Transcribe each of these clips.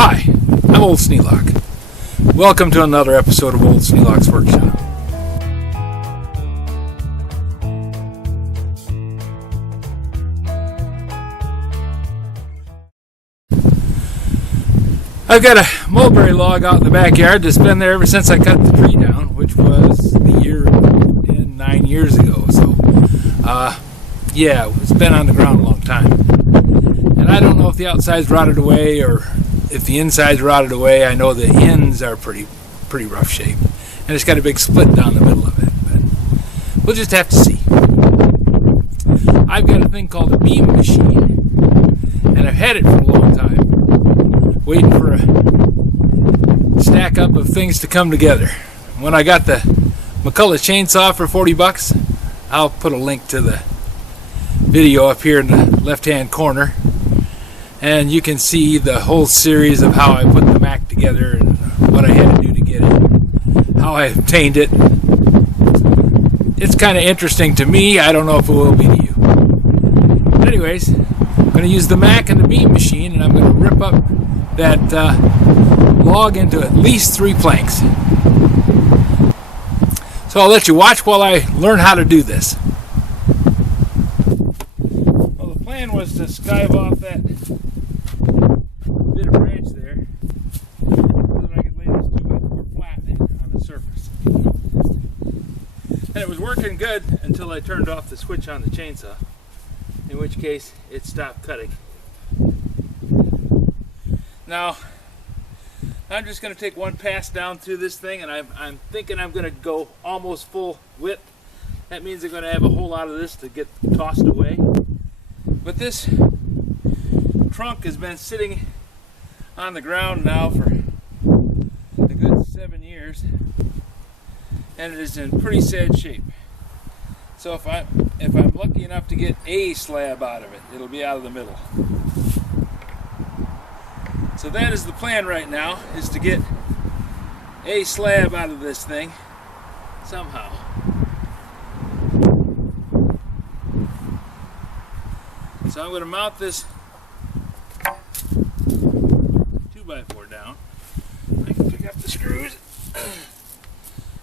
Hi, I'm Old Sneelock. Welcome to another episode of Old Sneelock's Workshop. I've got a mulberry log out in the backyard that's been there ever since I cut the tree down, which was the year and 9 years ago. So, it's been on the ground a long time. And I don't know if the outside's rotted away or if the inside's rotted away. I know the ends are pretty rough shape. And it's got a big split down the middle of it. But we'll just have to see. I've got a thing called a beam machine. And I've had it for a long time, waiting for a stack up of things to come together. When I got the McCulloch chainsaw for $40, I'll put a link to the video up here in the left-hand corner, and you can see the whole series of how I put the Mac together and what I had to do to get it, how I obtained it. It's kind of interesting to me. I don't know if it will be to you. But anyways, I'm going to use the Mac and the beam machine, and I'm going to rip up that log into at least 3 planks. So I'll let you watch while I learn how to do this. Well, the plan was to skive off that bit of branch there so that I could lay this 2x4 flat on the surface. And it was working good until I turned off the switch on the chainsaw, in which case it stopped cutting. Now, I'm just going to take one pass down through this thing, and I'm thinking I'm going to go almost full width. That means I'm going to have a whole lot of this to get tossed away. But this trunk has been sitting on the ground now for a good 7 years, and it is in pretty sad shape. So if I'm lucky enough to get a slab out of it, it'll be out of the middle. So that is the plan right now, is to get a slab out of this thing somehow. So I'm going to mount this 2x4 down. I can pick up the screws. I'm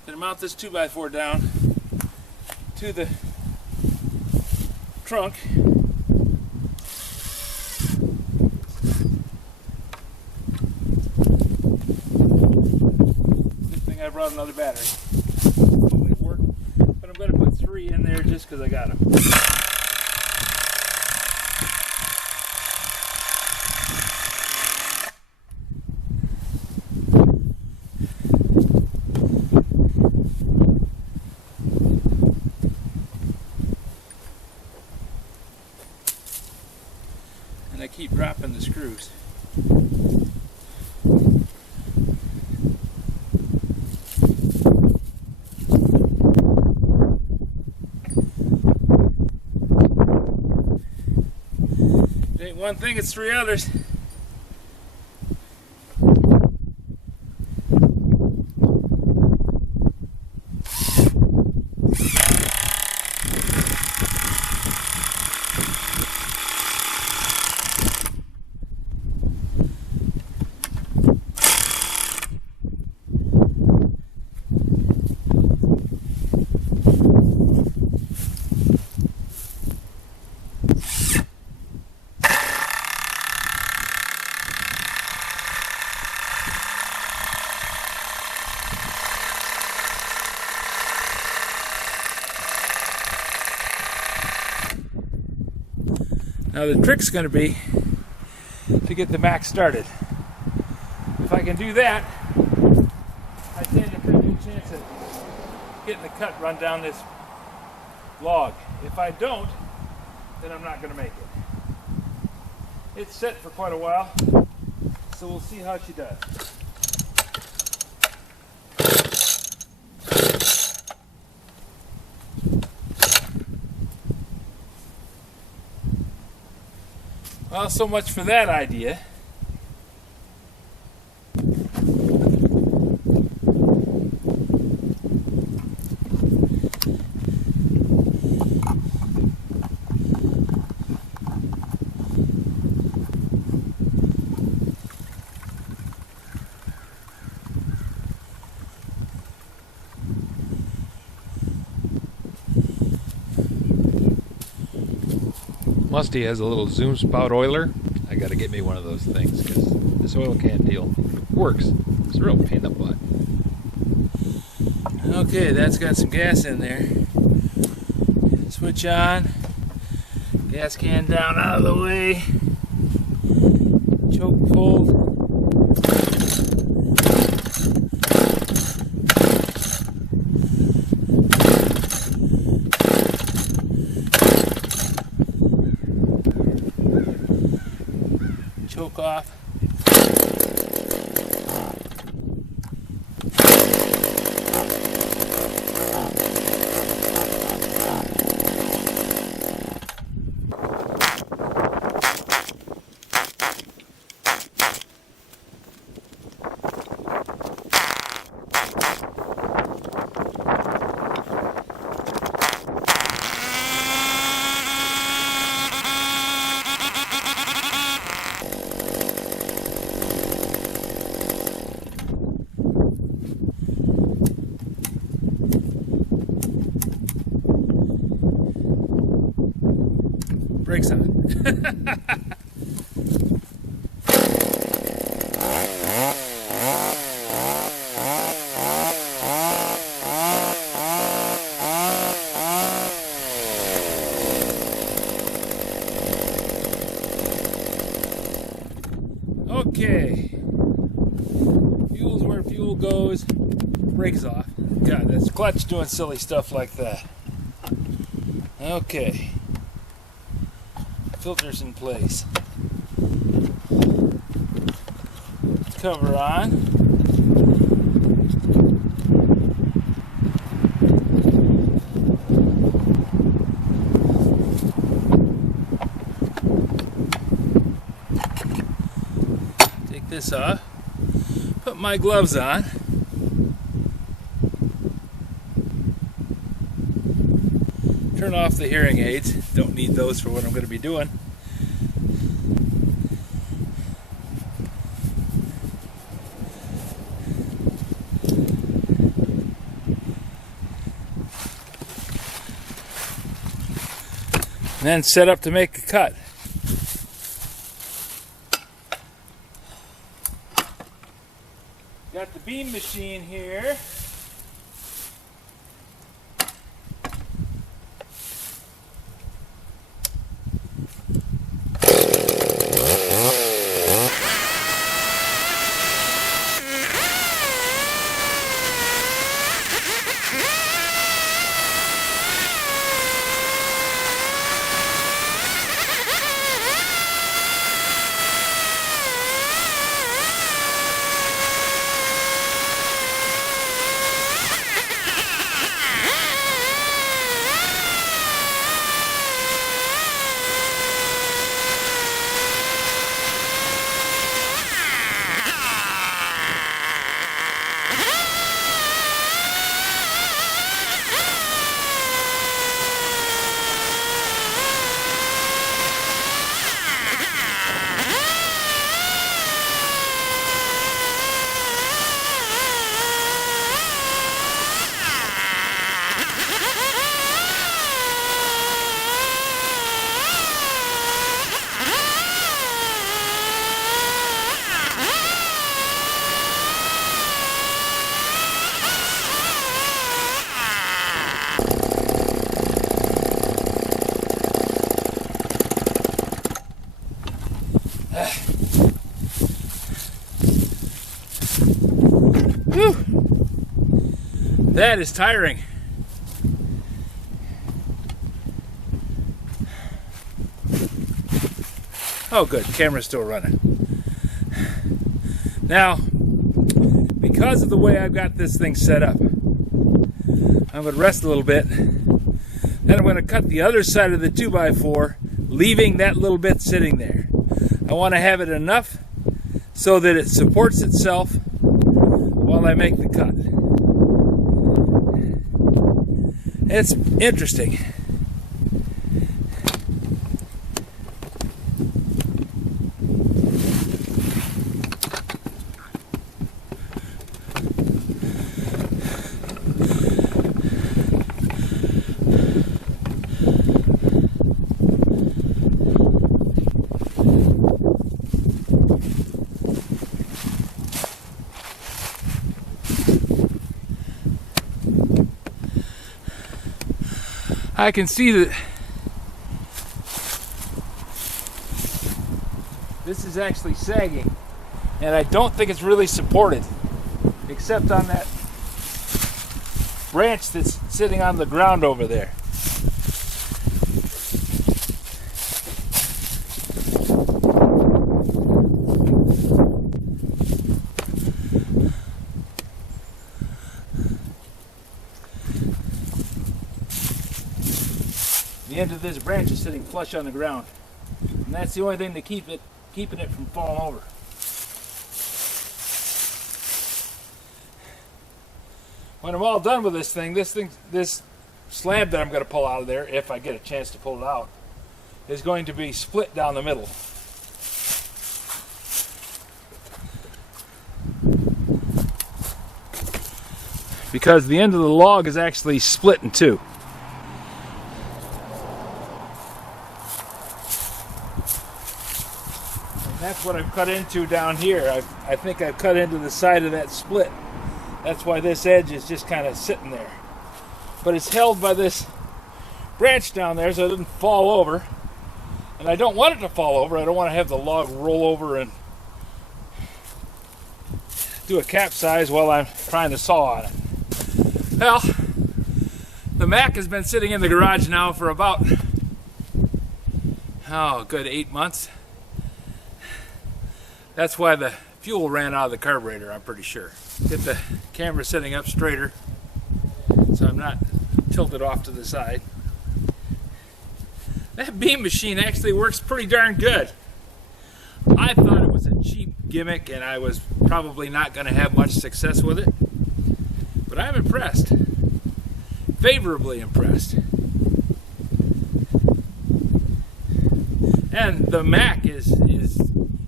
going to mount this 2x4 down to the trunk. I brought another battery. Hopefully it worked. But I'm going to put 3 in there just because I got them. And I keep dropping the screws. One thing, it's 3 others. Now the trick's going to be to get the Mac started. If I can do that, I stand a pretty good chance of getting the cut run down this log. If I don't, then I'm not going to make it. It's set for quite a while, so we'll see how she does. Well, so much for that idea. Musty has a little zoom spout oiler. I gotta get me one of those things because this oil can deal works. It's a real pain in the butt. Okay, that's got some gas in there. Switch on. Gas can down out of the way. Choke pulled. Choke off. Brakes on. Okay. Fuel's where fuel goes. Brakes off. God, that's clutch doing silly stuff like that. Okay. Filters in place. Cover on. Take this off. Put my gloves on. Turn off the hearing aids. Don't need those for what I'm going to be doing. And then set up to make a cut. Got the beam machine here. Whew. That is tiring. Oh good, camera's still running. Now, because of the way I've got this thing set up, I'm going to rest a little bit. Then I'm going to cut the other side of the 2x4, leaving that little bit sitting there. I want to have it enough so that it supports itself while I make the cut. It's interesting. I can see that this is actually sagging, and I don't think it's really supported, except on that branch that's sitting on the ground over there. The end of this branch is sitting flush on the ground, and that's the only thing to keeping it from falling over. When I'm all done with this slab that I'm going to pull out of there, if I get a chance to pull it out, is going to be split down the middle. Because the end of the log is actually split in two. That's what I've cut into down here. I think I've cut into the side of that split. That's why this edge is just kind of sitting there. But it's held by this branch down there so it doesn't fall over. And I don't want it to fall over. I don't want to have the log roll over and do a capsize while I'm trying to saw on it. Well, the Mack has been sitting in the garage now for about, a good 8 months. That's why the fuel ran out of the carburetor, I'm pretty sure. Get the camera sitting up straighter so I'm not tilted off to the side. That beam machine actually works pretty darn good. I thought it was a cheap gimmick and I was probably not going to have much success with it. But I'm impressed. Favorably impressed. And the Mack is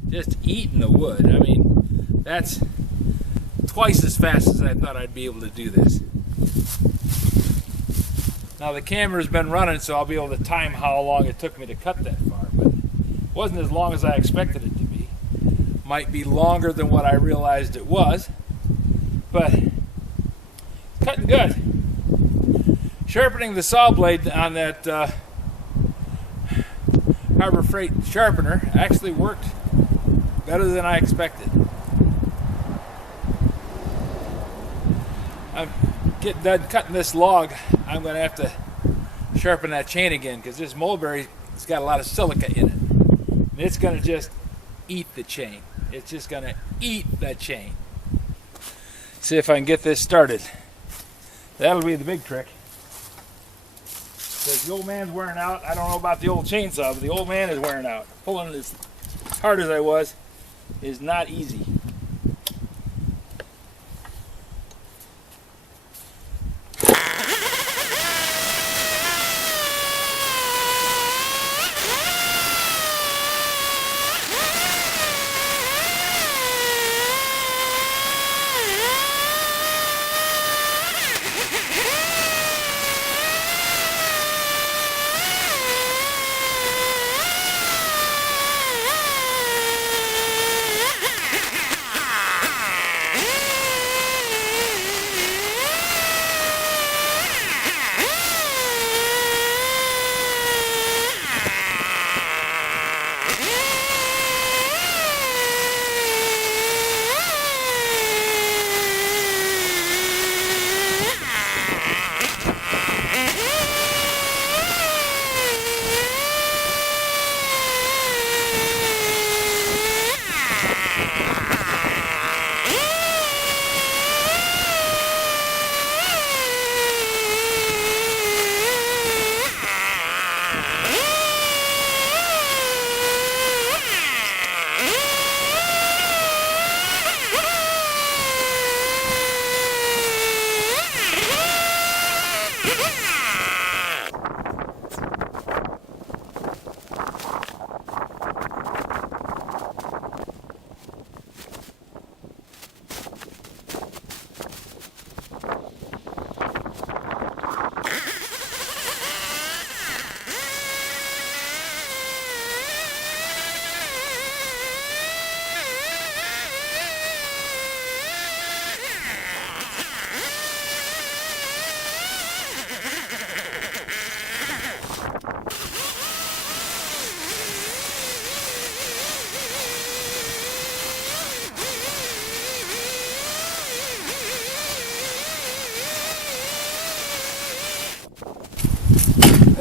just eating the wood. I mean, that's twice as fast as I thought I'd be able to do this. Now the camera's been running, so I'll be able to time how long it took me to cut that far, but it wasn't as long as I expected it to be. Might be longer than what I realized it was, but it's cutting good. Sharpening the saw blade on that Harbor Freight sharpener actually worked better than I expected. I'm getting done cutting this log. I'm going to have to sharpen that chain again because this mulberry's got a lot of silica in it. And it's going to just eat the chain. It's just going to eat that chain. See if I can get this started. That'll be the big trick. Because the old man's wearing out. I don't know about the old chainsaw, but the old man is wearing out. Pulling it as hard as I was is not easy.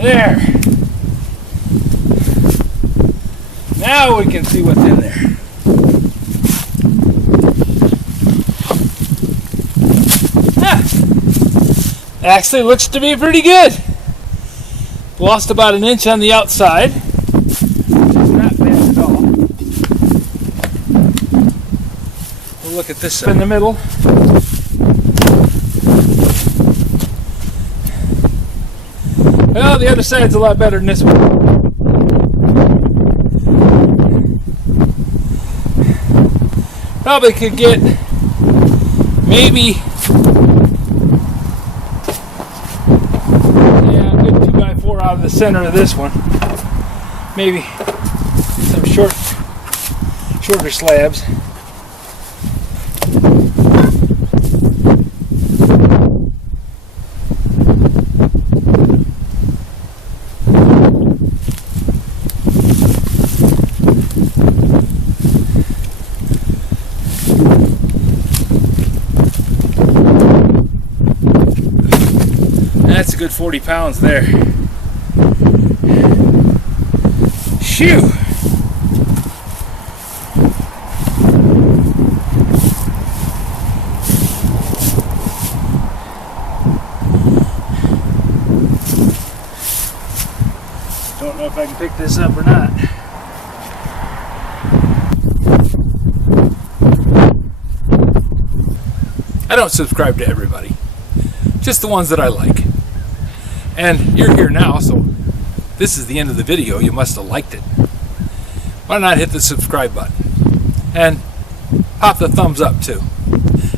There. Now we can see what's in there. Actually looks to be pretty good. Lost about an inch on the outside. Not bad at all. We'll look at this side. In the middle. Well, the other side's a lot better than this one. Probably could get maybe a good 2x4 out of the center of this one. Maybe some shorter slabs. That's a good 40 pounds there. Shoo! Don't know if I can pick this up or not. I don't subscribe to everybody, just the ones that I like. And you're here now, so this is the end of the video. You must have liked it. Why not hit the subscribe button? And pop the thumbs up too.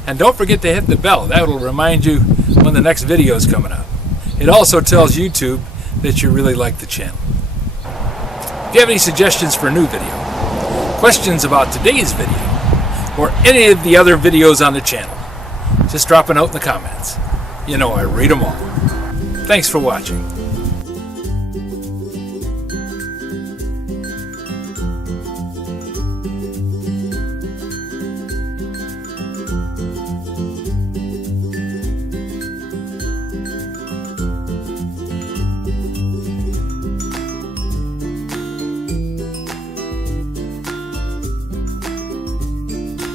And don't forget to hit the bell. That will remind you when the next video is coming up. It also tells YouTube that you really like the channel. If you have any suggestions for a new video, questions about today's video, or any of the other videos on the channel, just drop a note in the comments. You know I read them all. Thanks for watching.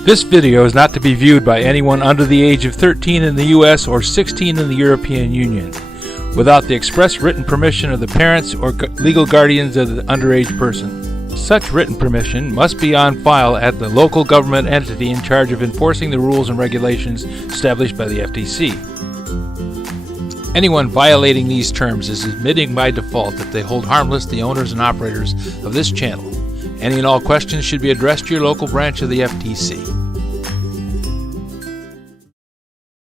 This video is not to be viewed by anyone under the age of 13 in the US or 16 in the European Union, without the express written permission of the parents or legal guardians of the underage person. Such written permission must be on file at the local government entity in charge of enforcing the rules and regulations established by the FTC. Anyone violating these terms is admitting by default that they hold harmless the owners and operators of this channel. Any and all questions should be addressed to your local branch of the FTC.